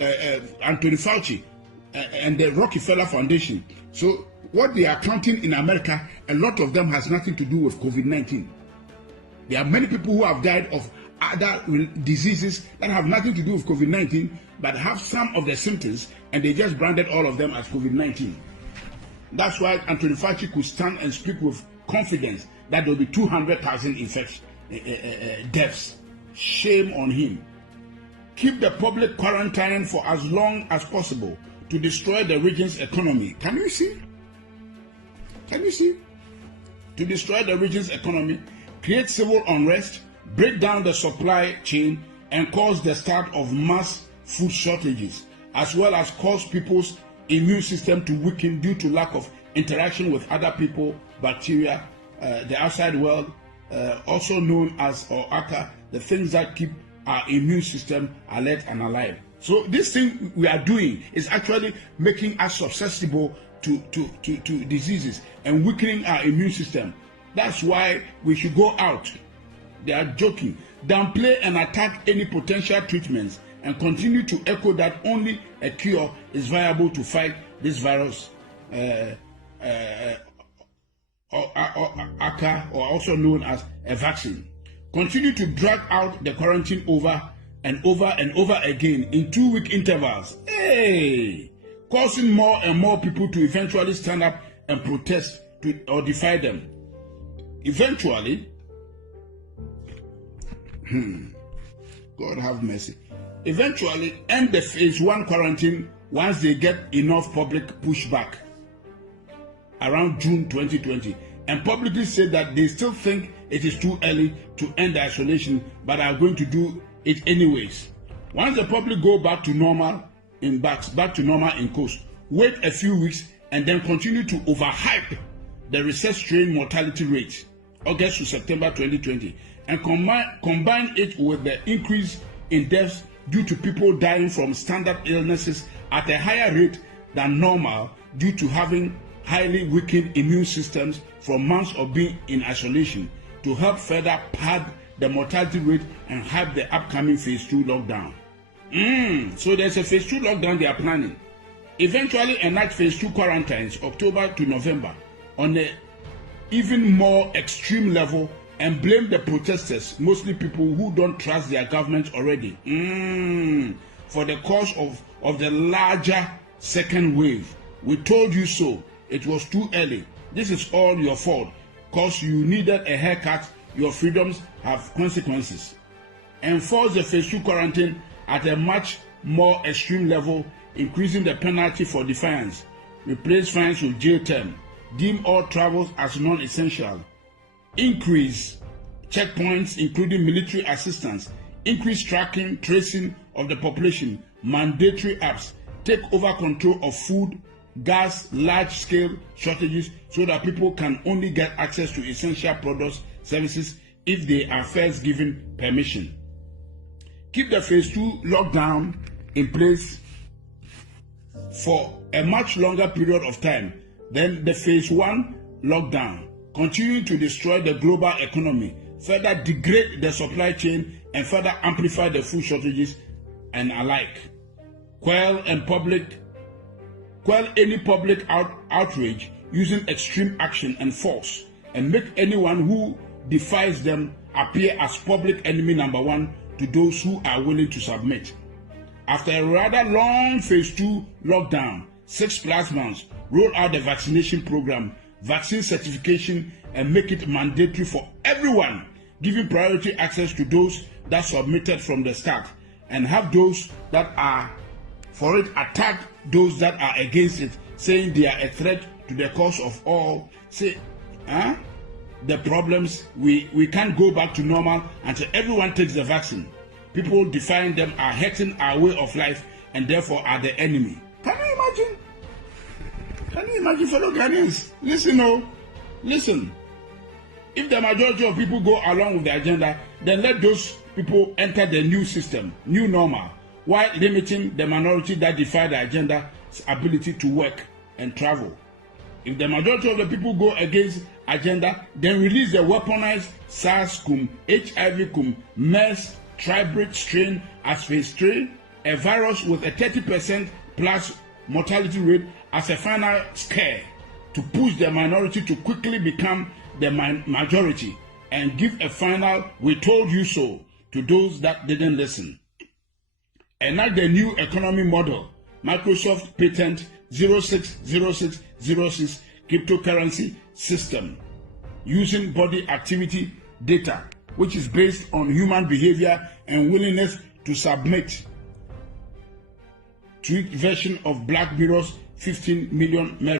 Anthony Fauci and the Rockefeller Foundation. So what they are counting in America, a lot of them has nothing to do with COVID-19. There are many people who have died of other diseases that have nothing to do with COVID-19, but have some of the symptoms, and they just branded all of them as COVID-19. That's why Anthony Fauci could stand and speak with confidence that there will be 200,000 deaths. Shame on him. Keep the public quarantined for as long as possible to destroy the region's economy. Can you see? Can you see? To destroy the region's economy, create civil unrest, break down the supply chain, and cause the start of mass food shortages, as well as cause people's immune system to weaken due to lack of interaction with other people, bacteria, the outside world, also known as OACA, the things that keep our immune system alert and alive. So this thing we are doing is actually making us susceptible to diseases and weakening our immune system. That's why we should go out. They are joking. Downplay and attack any potential treatments and continue to echo that only a cure is viable to fight this virus, ACA, or also known as a vaccine. Continue to drag out the quarantine over and over and over again in 2-week intervals. Hey! Causing more and more people to eventually stand up and protest or defy them. Eventually, God have mercy. Eventually end the phase 1 quarantine once they get enough public pushback around June 2020, and publicly say that they still think it is too early to end the isolation, but are going to do it anyways. Once the public go back to normal in coast, wait a few weeks and then continue to overhype the recess strain mortality rate, August to September 2020, and combine it with the increase in deaths due to people dying from standard illnesses at a higher rate than normal due to having highly weakened immune systems from months of being in isolation, to help further pad the mortality rate and hype the upcoming phase 2 lockdown. So there's a phase 2 lockdown they are planning. Eventually enact phase 2 quarantines October to November on an even more extreme level, and blame the protesters, mostly people who don't trust their government already, for the cause of the larger second wave. We told you so. It was too early. This is all your fault. Cause you needed a haircut, your freedoms have consequences. Enforce the phase 2 quarantine at a much more extreme level, increasing the penalty for defiance. Replace fines with jail term. Deem all travels as non-essential. Increase checkpoints, including military assistance. Increase tracking, tracing of the population. Mandatory apps. Take over control of food, gas, large-scale shortages so that people can only get access to essential products, services if they are first given permission. Keep the phase 2 lockdown in place for a much longer period of time than the phase 1 lockdown, continuing to destroy the global economy, further degrade the supply chain, and further amplify the food shortages and alike. Quell any public outrage using extreme action and force, and make anyone who defies them appear as public enemy number 1 to those who are willing to submit. After a rather long phase 2 lockdown, 6+ months, roll out the vaccination program, vaccine certification, and make it mandatory for everyone, giving priority access to those that submitted from the start, and have those that are for it attack those that are against it, saying they are a threat to the cause of all. Say, the problems, we can't go back to normal until everyone takes the vaccine. People defying them are hurting our way of life and therefore are the enemy. Can you imagine? Can you imagine, fellow Ghanaians? Listen. If the majority of people go along with the agenda, then let those people enter the new system, new normal, while limiting the minority that defy the agenda's ability to work and travel. If the majority of the people go against agenda, then release the weaponized SARS-CoV, HIV-CoV, MERS, tribrid strain as phase 3 a virus with a 30% plus mortality rate as a final scare to push the minority to quickly become the majority and give a final "we told you so" to those that didn't listen. Enact the new economy model, Microsoft Patent 060606 cryptocurrency system, using body activity data, which is based on human behavior and willingness to submit. Tweaked version of Black Mirror's 15 million